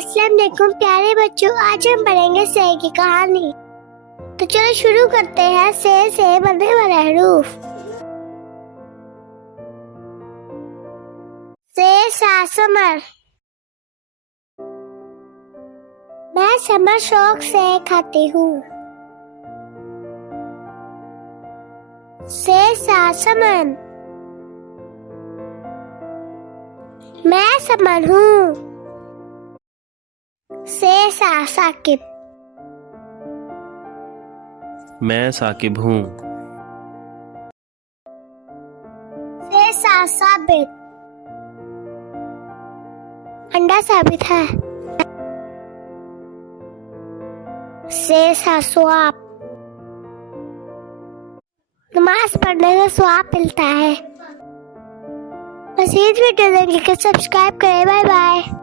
अस्सलाम वालेकुम प्यारे बच्चों, आज हम पढ़ेंगे से की कहानी। तो चलो शुरू करते हैं। से बनने वाला हरूफ। से समर। मैं समर शौक से खाती हूँ। से समन। मैं समन हूँ। से साकिब। मैं साकिब हूँ। से साबित। अंडा साबित है। से स्वाब। नमाज पढ़ने से स्वाब मिलता है। मज़ीद वीडियो देखने के लिए सब्सक्राइब करें। Bye bye.